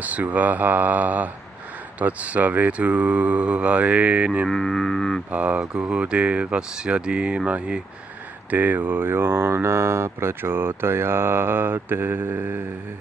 Suvaha Tatsavetu Varenim Bhago Devasya Dhimahi Deo Yona Prachodayate.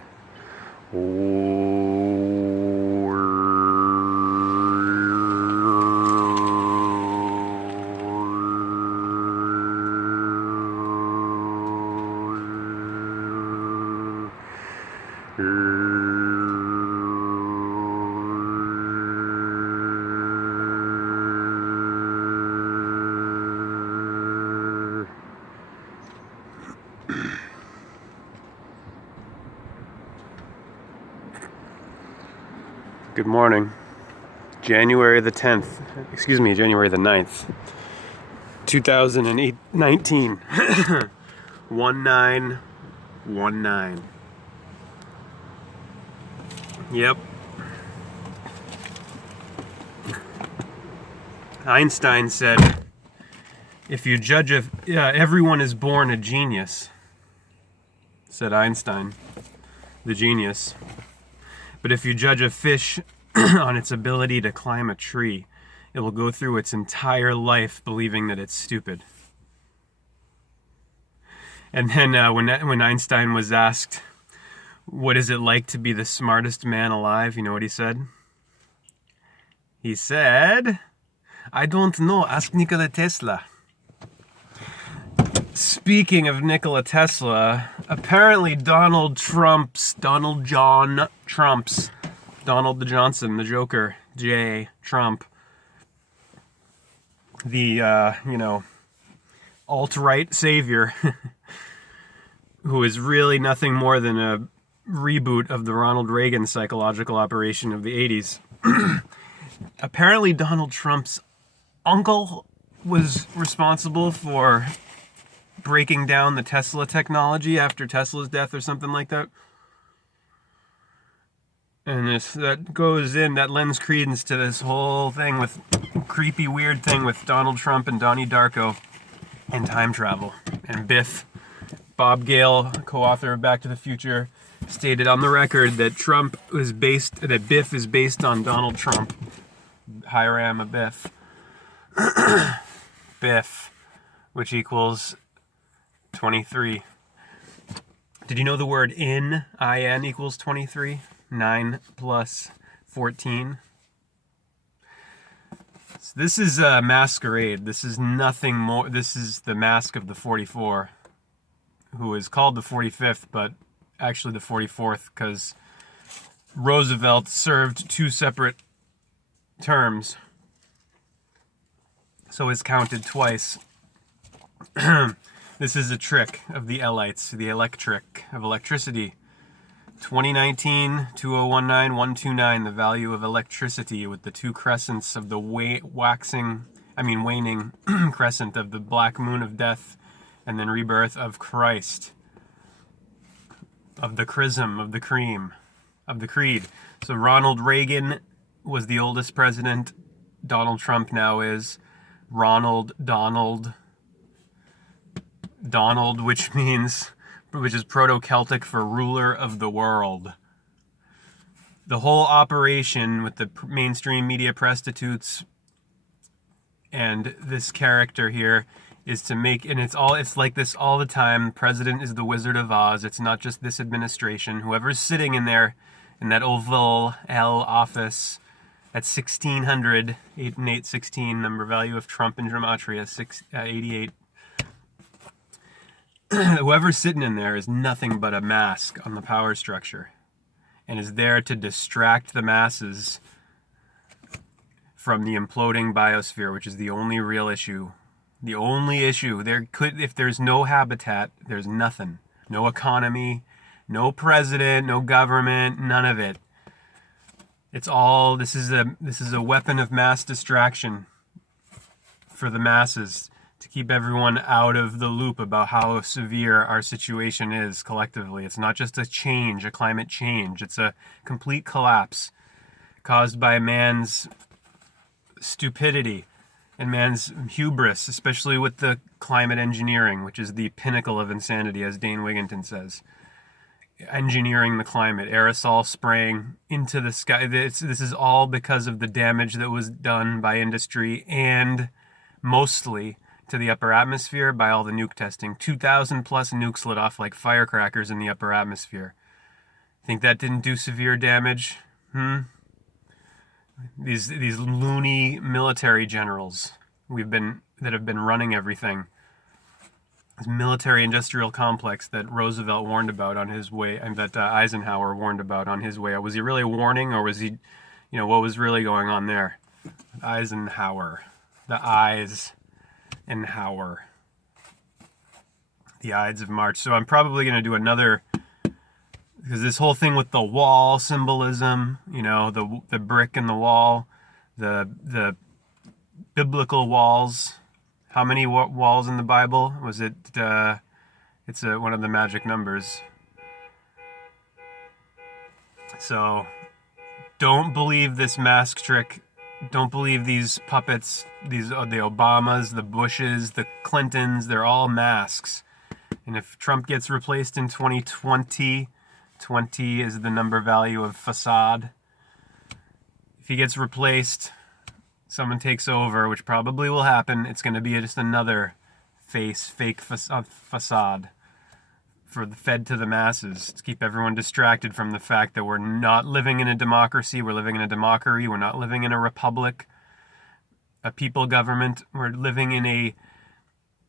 Good morning. January the 9th, 2019. 1919. Yep. Einstein said, if you judge everyone is born a genius, said Einstein, the genius. But if you judge a fish on its ability to climb a tree, it will go through its entire life believing that it's stupid. And then when Einstein was asked, what is it like to be the smartest man alive, you know what he said? He said, I don't know, ask Nikola Tesla. Speaking of Nikola Tesla, apparently Donald the Johnson, the Joker, J. Trump, the, alt-right savior, who is really nothing more than a reboot of the Ronald Reagan psychological operation of the 80s. Apparently Donald Trump's uncle was responsible for breaking down the Tesla technology after Tesla's death or something like that. And that lends credence to this whole thing with creepy, weird thing with Donald Trump and Donnie Darko and time travel. And Biff, Bob Gale, co-author of Back to the Future, stated on the record that Biff is based on Donald Trump. Hiram a Biff. Biff, which equals 23. Did you know the word in equals 23? 9 plus 14. So this is a masquerade. This is nothing more. This is the mask of the 44, who is called the 45th, but actually the 44th, because Roosevelt served 2 separate terms, so is counted twice. This is a trick of the Elites, the electric of electricity. 2019, 2019, 129, the value of electricity with the 2 crescents of the waning crescent of the black moon of death and then rebirth of Christ, of the chrism, of the cream, of the creed. So Ronald Reagan was the oldest president. Donald Trump now is Donald, which is Proto-Celtic for ruler of the world. The whole operation with the mainstream media prostitutes and this character here is to make, and it's like this all the time. The president is the Wizard of Oz. It's not just this administration. Whoever's sitting in there in that Oval L office at 1600, 8 and 816, number value of Trump in Gematria, 88. Whoever's sitting in there is nothing but a mask on the power structure and is there to distract the masses from the imploding biosphere, which is the only real issue. The only issue. If there's no habitat, there's nothing. No economy, no president, no government, none of it. It's all, this is a weapon of mass distraction for the masses, to keep everyone out of the loop about how severe our situation is collectively. It's not just a climate change. It's a complete collapse caused by man's stupidity and man's hubris, especially with the climate engineering, which is the pinnacle of insanity, as Dane Wigington says. Engineering the climate, aerosol spraying into the sky. This is all because of the damage that was done by industry and mostly to the upper atmosphere by all the nuke testing. 2,000 plus nukes lit off like firecrackers in the upper atmosphere. Think that didn't do severe damage? These loony military generals that have been running everything. This military-industrial complex that Roosevelt warned about on his way, and that Eisenhower warned about on his way. Was he really warning, or was he, what was really going on there? Eisenhower, the Eisenhower, the Ides of March. So I'm probably going to do another, because this whole thing with the wall symbolism, the brick in the wall, the biblical walls. How many walls in the Bible? Was it, it's one of the magic numbers. So, don't believe this mask trick. Don't believe these puppets, the Obamas, the Bushes, the Clintons, they're all masks. And if Trump gets replaced in 2020, 20 is the number value of facade. If he gets replaced, someone takes over, which probably will happen, it's going to be just another fake facade fed to the masses to keep everyone distracted from the fact that we're not living in a democracy, we're living in a democracy, we're not living in a republic, a people government, we're living in a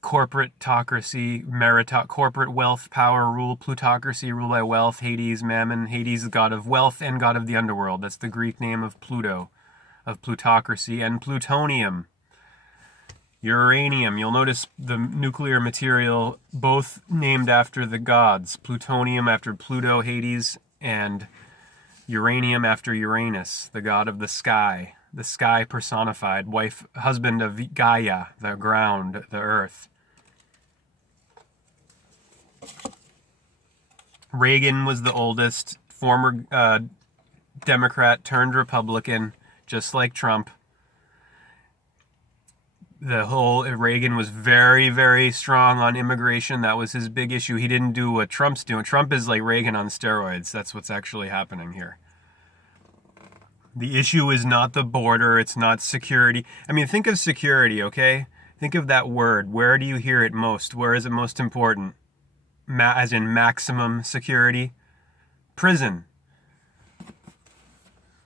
corporatocracy, corporate wealth, power, rule, plutocracy, rule by wealth, Hades, Mammon, Hades, the god of wealth and god of the underworld. That's the Greek name of Pluto, of plutocracy, and plutonium, uranium. You'll notice the nuclear material both named after the gods. Plutonium after Pluto, Hades, and uranium after Uranus, the god of the sky personified, husband of Gaia, the ground, the earth. Reagan was the oldest, former Democrat turned Republican, just like Trump. Reagan was very, very strong on immigration. That was his big issue. He didn't do what Trump's doing. Trump is like Reagan on steroids. That's what's actually happening here. The issue is not the border. It's not security. I mean, think of security, okay? Think of that word. Where do you hear it most? Where is it most important? As in maximum security? Prison.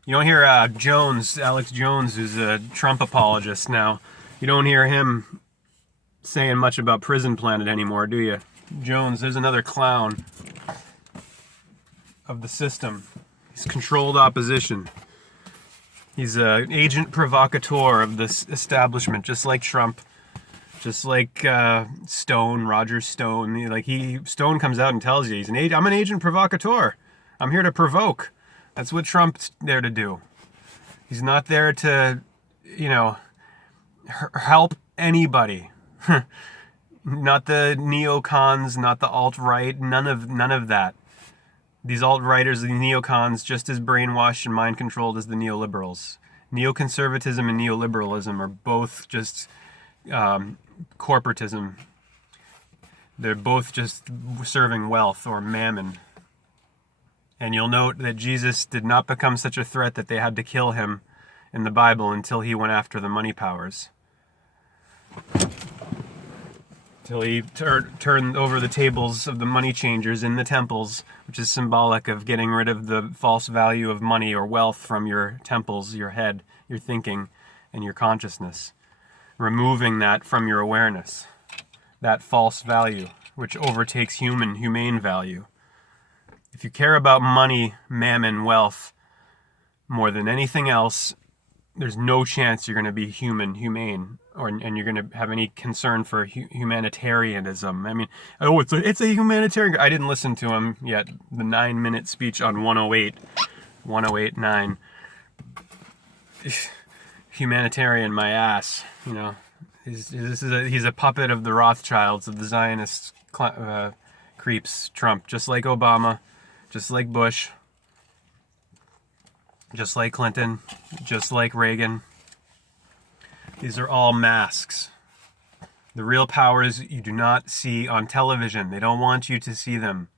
You don't hear Alex Jones, who's a Trump apologist now. You don't hear him saying much about Prison Planet anymore, do you? Jones, there's another clown of the system. He's controlled opposition. He's an agent provocateur of this establishment, just like Trump, just like Roger Stone. Stone comes out and tells you I'm an agent provocateur. I'm here to provoke. That's what Trump's there to do. He's not there to, help anybody. Not the neocons, not the alt-right, none of that. These alt-righters, the neocons, just as brainwashed and mind-controlled as the neoliberals. Neoconservatism and neoliberalism are both just corporatism. They're both just serving wealth or mammon. And you'll note that Jesus did not become such a threat that they had to kill him in the Bible until he went after the money powers. Till he turned over the tables of the money changers in the temples, which is symbolic of getting rid of the false value of money or wealth from your temples, your head, your thinking, and your consciousness. Removing that from your awareness. That false value, which overtakes humane value. If you care about money, mammon, wealth, more than anything else, there's no chance you're going to be humane, and you're going to have any concern for humanitarianism. I mean, it's a humanitarian. I didn't listen to him yet. The 9-minute speech on 108.9. Humanitarian, my ass. He's a puppet of the Rothschilds, of the Zionist creeps. Trump, just like Obama, just like Bush. just like Clinton, just like Reagan. These are all masks. The real powers you do not see on television. They don't want you to see them.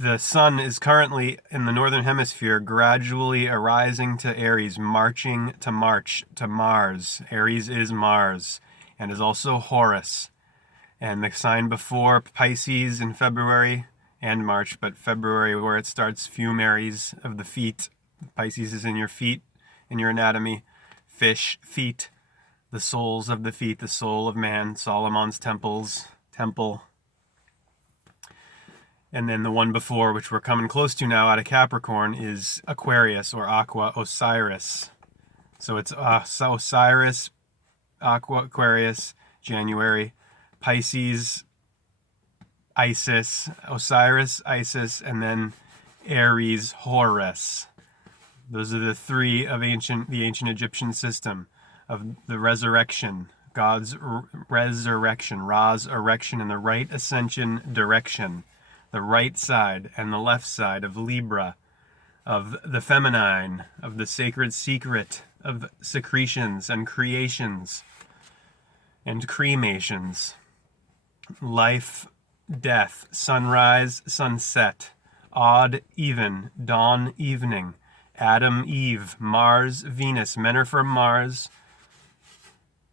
The sun is currently in the northern hemisphere, gradually arising to Aries, marching to March to Mars. Aries is Mars and is also Horus. And the sign before Pisces in February and March, but February where it starts, fumaries of the feet. Pisces is in your feet, in your anatomy. Fish, feet, the soles of the feet, the soul of man, Solomon's temple. And then the one before, which we're coming close to now out of Capricorn, is Aquarius or Aqua Osiris. So it's Osiris, Aqua Aquarius, January, Pisces, Isis, Osiris, Isis, and then Aries, Horus. Those are the three of the ancient Egyptian system of the resurrection, God's resurrection, Ra's erection in the right ascension direction. The right side and the left side of Libra, of the feminine, of the sacred secret, of secretions and creations and cremations, life, death, sunrise, sunset, odd, even, dawn, evening, Adam, Eve, Mars, Venus. Men are from Mars,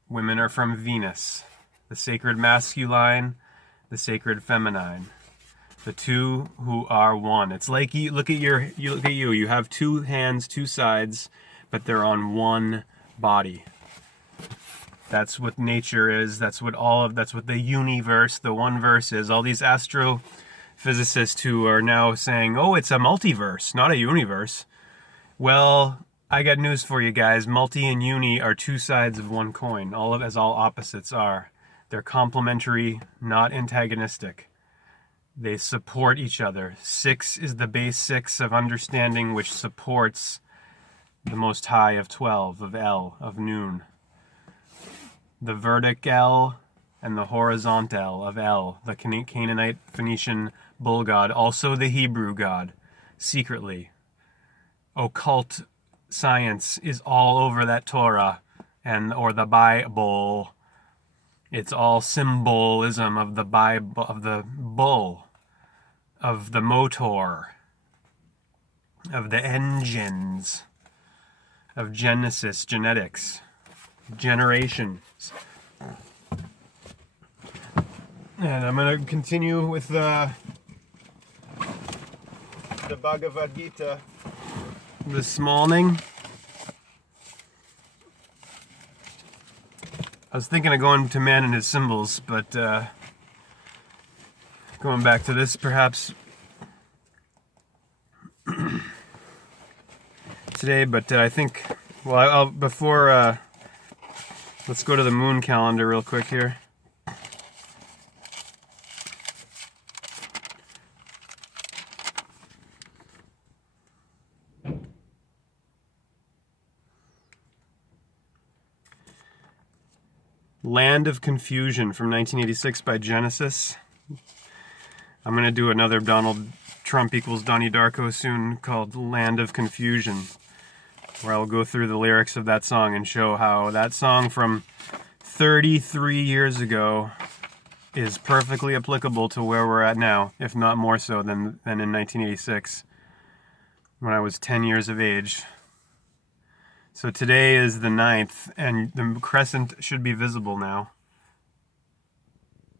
women are from Venus. The sacred masculine, the sacred feminine. The two who are one. It's like you look at you. You have two hands, two sides, but they're on one body. That's what nature is. That's what the universe, the one verse is. All these astrophysicists who are now saying, "Oh, it's a multiverse, not a universe." Well, I got news for you guys. Multi and uni are two sides of one coin. As all opposites are. They're complementary, not antagonistic. They support each other. 6 is the base 6 of understanding, which supports the most high of 12, of El, of noon. The vertical and the horizontal of El, the Canaanite Phoenician bull god, also the Hebrew god, secretly. Occult science is all over that Torah or the Bible. It's all symbolism of the Bible, of the bull, of the motor, of the engines, of Genesis, genetics, generations. And I'm going to continue with the Bhagavad Gita this morning. I was thinking of going to Man and His Symbols, but going back to this perhaps today, but I think, well, let's go to the moon calendar real quick here. Land of Confusion from 1986 by Genesis. I'm going to do another Donald Trump equals Donnie Darko soon called Land of Confusion, where I'll go through the lyrics of that song and show how that song from 33 years ago is perfectly applicable to where we're at now, if not more so than in 1986, when I was 10 years of age. So today is the 9th, and the crescent should be visible now.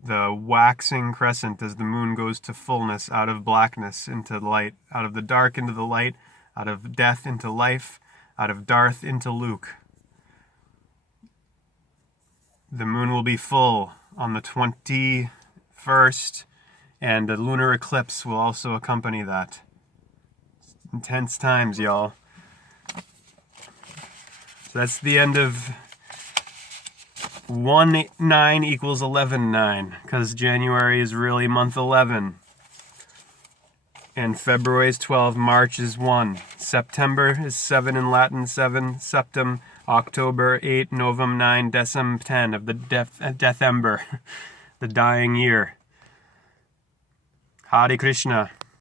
The waxing crescent as the moon goes to fullness, out of blackness into light, out of the dark into the light, out of death into life, out of Darth into Luke. The moon will be full on the 21st, and a lunar eclipse will also accompany that. Intense times, y'all. So that's the end of 1-9 equals 11-9, because January is really month 11. And February is 12, March is 1. September is 7 in Latin, 7, septem, October 8, Novem 9, Decem 10 of the Deathember, the dying year. Hare Krishna.